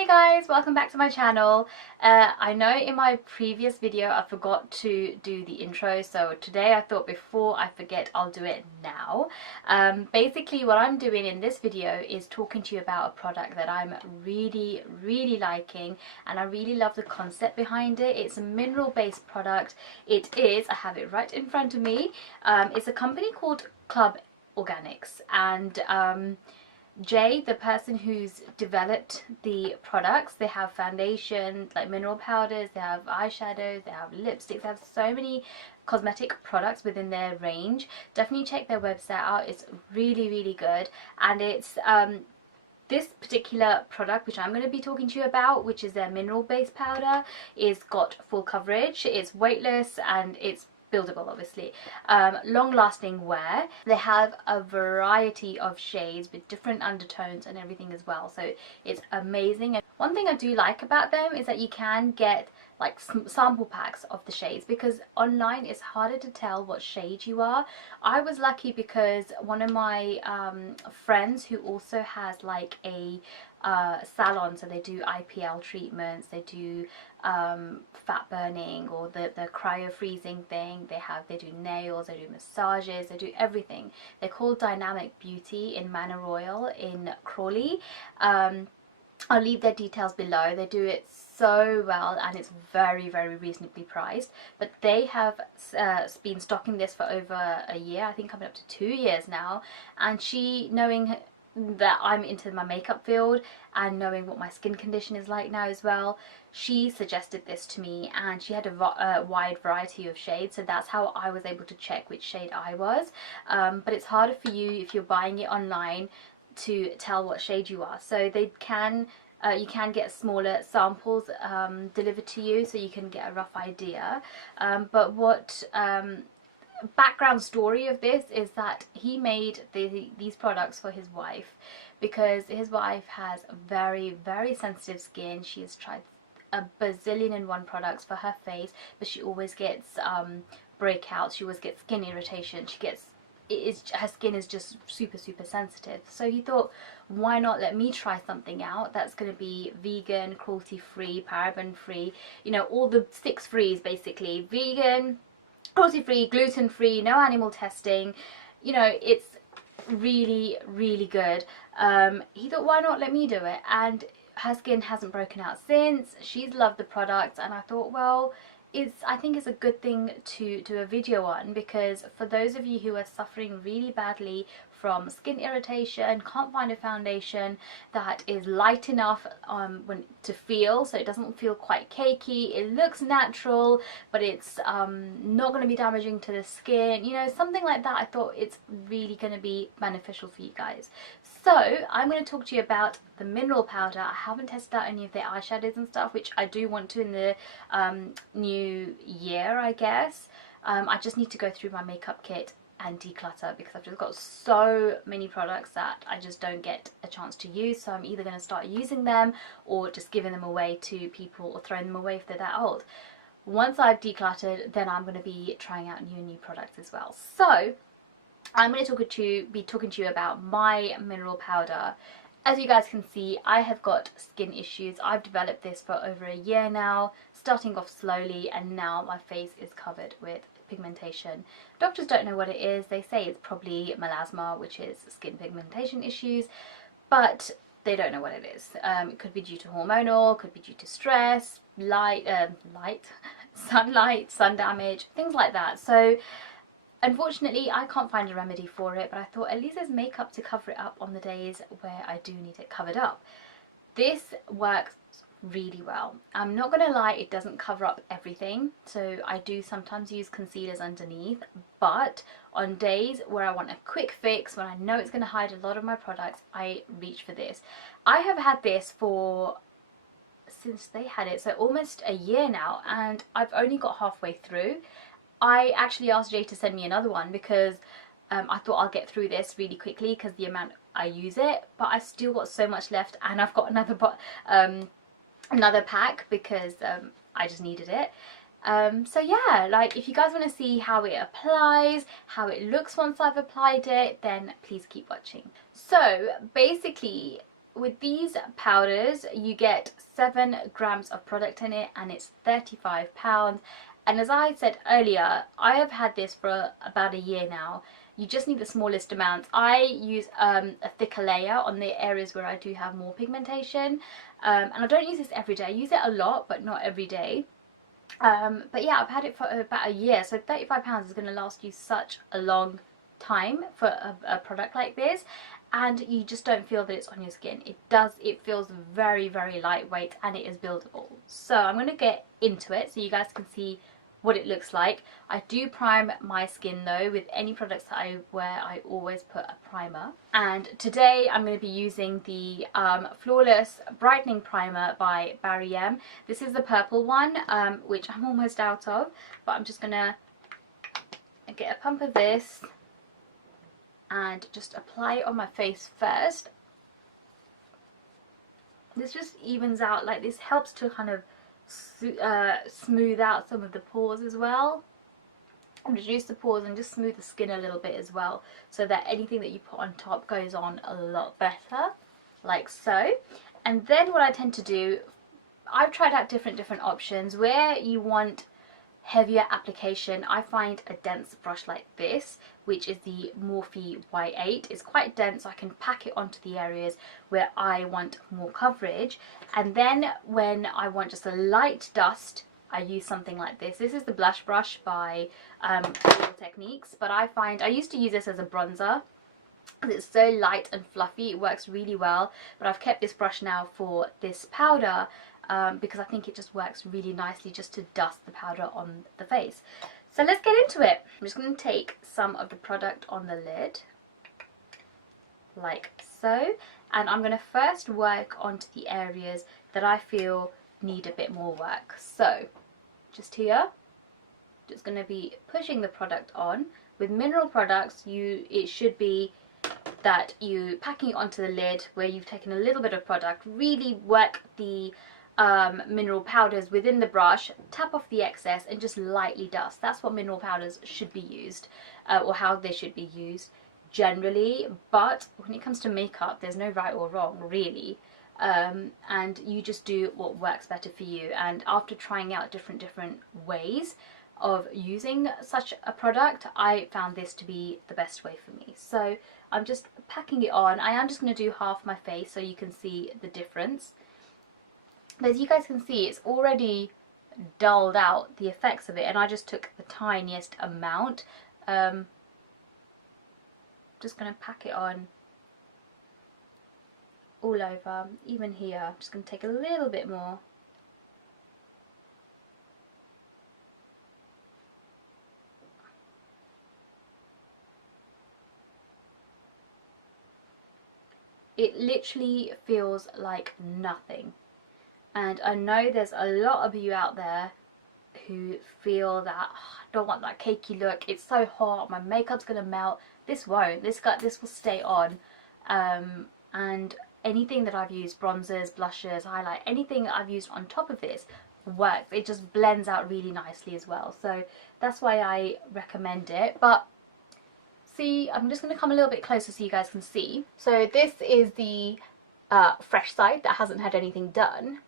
Hey guys, welcome back to my channel. I know in my previous video I forgot to do the intro, so today I thought before I forget I'll do it now. Basically what I'm doing in this video is talking to you about a product that I'm really liking, and I really love the concept behind it. It's a mineral based product. It is, I have it right in front of me, it's a company called Organix, and Jay, the person who's developed the products, they have foundations, like mineral powders, they have eyeshadows, they have lipsticks, they have so many cosmetic products within their range. Definitely check their website out, it's really good. And it's this particular product which I'm going to be talking to you about, which is their mineral based powder, is got full coverage, it's weightless, and it's buildable, obviously. Long lasting wear. They have a variety of shades with different undertones and everything as well, so it's amazing. And one thing I do like about them is that you can get like sample packs of the shades, because online it's harder to tell what shade you are. I was lucky because one of my friends who also has like a salon, so they do IPL treatments, they do fat burning, or the cryo freezing thing, they do nails, they do massages, they do everything. They're called Dynamic Beauty in Manor Royal in Crawley. I'll leave their details below. They do it so well, and it's very reasonably priced. But they have been stocking this for over a year, I think coming up to 2 years now. And she, knowing that I'm into my makeup field and knowing what my skin condition is like now as well, she suggested this to me, and she had a wide variety of shades, so that's how I was able to check which shade I was. But it's harder for you if you're buying it online to tell what shade you are. So they can you can get smaller samples delivered to you, so you can get a rough idea. But what background story of this is that he made these products for his wife, because his wife has very sensitive skin. She has tried a bazillion and one products for her face, but she always gets breakouts, she always gets skin irritation, her skin is just super sensitive. So he thought, why not let me try something out that's going to be vegan, cruelty free, paraben free, you know, all the 6 frees basically: vegan, cruelty free, gluten free, no animal testing. You know, it's really good. He thought, why not let me do it? And her skin hasn't broken out since. She's loved the product, and I thought, well, I think it's a good thing to do a video on, because for those of you who are suffering really badly from skin irritation, can't find a foundation that is light enough to feel, so it doesn't feel quite cakey, it looks natural, but it's not going to be damaging to the skin, you know, something like that. I thought it's really going to be beneficial for you guys. So I'm going to talk to you about the mineral powder. I haven't tested out any of their eyeshadows and stuff, which I do want to in the new year, I guess. I just need to go through my makeup kit and declutter, because I've just got so many products that I just don't get a chance to use. So I'm either going to start using them or just giving them away to people, or throwing them away if they're that old. Once I've decluttered, then I'm going to be trying out new products as well. So I'm going to be talking to you about my mineral powder. As you guys can see, I have got skin issues. I've developed this for over a year now, starting off slowly, and now my face is covered with pigmentation. Doctors don't know what it is. They say it's probably melasma, which is skin pigmentation issues, but they don't know what it is. It could be due to hormonal, could be due to stress, sunlight, sun damage, things like that. So unfortunately I can't find a remedy for it, but I thought at least there's makeup to cover it up on the days where I do need it covered up. This works really well. I'm not gonna lie, it doesn't cover up everything, so I do sometimes use concealers underneath, but on days where I want a quick fix, when I know it's going to hide a lot of my products, I reach for this. I have had this since they had it, so almost a year now, and I've only got halfway through. I actually asked Jay to send me another one, because I thought I'll get through this really quickly because the amount I use it, but I still got so much left, and I've got another pack because I just needed it. So yeah, like if you guys want to see how it applies, how it looks once I've applied it, then please keep watching. So basically with these powders you get 7 grams of product in it, and it's £35. And as I said earlier, I have had this for about a year now. You just need the smallest amounts. I use a thicker layer on the areas where I do have more pigmentation, and I don't use this every day. I use it a lot, but not every day. But yeah, I've had it for about a year, so £35 is going to last you such a long time for a product like this, and you just don't feel that it's on your skin. It feels very, very lightweight, and it is buildable. So I'm going to get into it so you guys can see what it looks like. I do prime my skin though. With any products that I wear, I always put a primer. And today I'm going to be using the Flawless Brightening Primer by Barry M. This is the purple one, which I'm almost out of, but I'm just going to get a pump of this and just apply it on my face first. This just evens out, like this helps to kind of smooth out some of the pores as well, and reduce the pores and just smooth the skin a little bit as well, so that anything that you put on top goes on a lot better, like so. And then what I tend to do, I've tried out different options. Where you want heavier application, I find a dense brush like this, which is the Morphe Y8. It's quite dense, so I can pack it onto the areas where I want more coverage. And then when I want just a light dust, I use something like this. This is the blush brush by Real Techniques, but I find I used to use this as a bronzer. It's so light and fluffy, it works really well, but I've kept this brush now for this powder because I think it just works really nicely just to dust the powder on the face. So let's get into it. I'm just going to take some of the product on the lid, like so, and I'm going to first work onto the areas that I feel need a bit more work. So just here, just going to be pushing the product on. With mineral products, it should be that you packing it onto the lid where you've taken a little bit of product, really work the mineral powders within the brush, tap off the excess and just lightly dust. That's what mineral powders should be used, or how they should be used generally. But when it comes to makeup, there's no right or wrong really, and you just do what works better for you. And after trying out different ways of using such a product, I found this to be the best way for me. So I'm just packing it on. I am just going to do half my face so you can see the difference. As you guys can see, it's already dulled out the effects of it, and I just took the tiniest amount. Just going to pack it on all over, even here. I'm just going to take a little bit more. It literally feels like nothing. And I know there's a lot of you out there who feel that, oh, I don't want that cakey look, it's so hot, my makeup's gonna melt. This won't. This will stay on. And anything that I've used, bronzers, blushes, highlight, anything that I've used on top of this works. It just blends out really nicely as well. So that's why I recommend it. But see, I'm just going to come a little bit closer so you guys can see. So this is the fresh side that hasn't had anything done,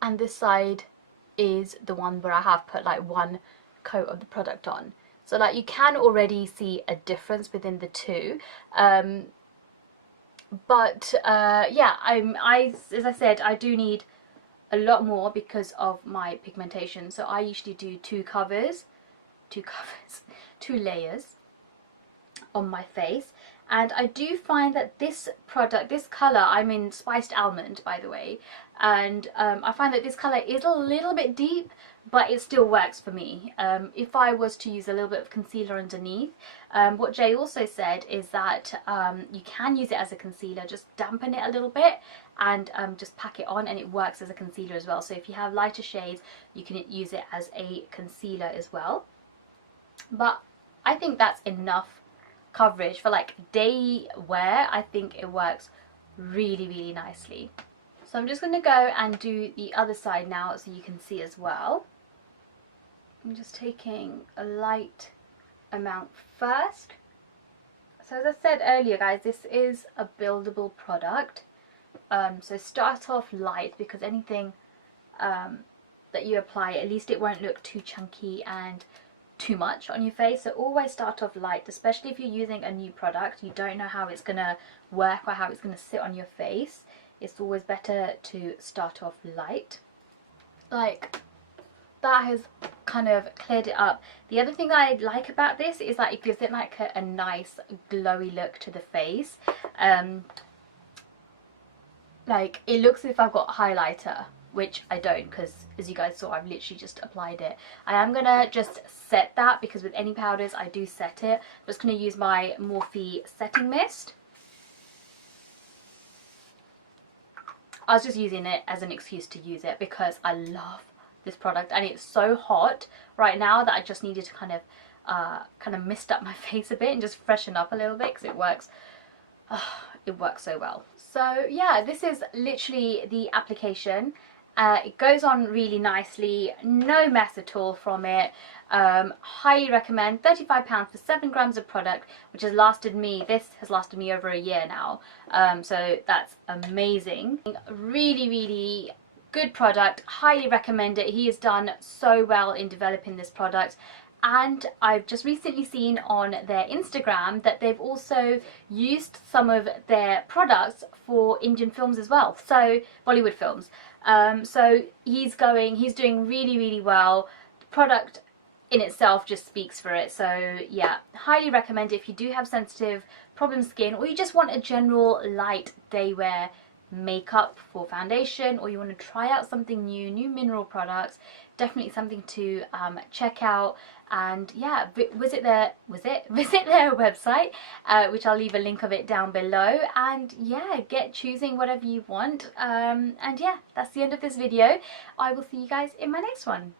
and this side is the one where I have put like one coat of the product on. So like you can already see a difference within the two. But yeah, as I said, I do need a lot more because of my pigmentation. So I usually do two layers on my face. And I do find that this product, this colour, I'm in Spiced Almond by the way, and I find that this colour is a little bit deep, but it still works for me. If I was to use a little bit of concealer underneath, what Jay also said is that you can use it as a concealer, just dampen it a little bit and just pack it on, and it works as a concealer as well. So if you have lighter shades, you can use it as a concealer as well. But I think that's enough coverage for like day wear. I think it works really nicely. So I'm just going to go and do the other side now so you can see as well. I'm just taking a light amount first. So as I said earlier guys, this is a buildable product, So start off light, because anything that you apply, at least it won't look too chunky and too much on your face. So always start off light, especially if you're using a new product. You don't know how it's gonna work or how it's gonna sit on your face. It's always better to start off light. Like, that has kind of cleared it up. The other thing that I like about this is that it gives it like a nice glowy look to the face. Like, it looks as if I've got highlighter, which I don't, because as you guys saw, I've literally just applied it. I am gonna just set that, because with any powders I do set it. I'm just gonna use my Morphe setting mist. I was just using it as an excuse to use it because I love this product, and it's so hot right now that I just needed to kind of mist up my face a bit and just freshen up a little bit, because it works so well. So yeah, this is literally the application. It goes on really nicely, no mess at all from it. Highly recommend. £35 for 7 grams of product, which has lasted me, this has lasted me over a year now. So that's amazing. Really, really good product. Highly recommend it. He has done so well in developing this product. And I've just recently seen on their Instagram that they've also used some of their products for Indian films as well, so Bollywood films. So he's doing really, really well. The product in itself just speaks for it. So yeah, highly recommend it if you do have sensitive problem skin, or you just want a general light day wear makeup for foundation, or you want to try out something new mineral products. Definitely something to check out. And yeah, visit their website, which I'll leave a link of it down below. And yeah, get choosing whatever you want. And yeah, that's the end of this video. I will see you guys in my next one.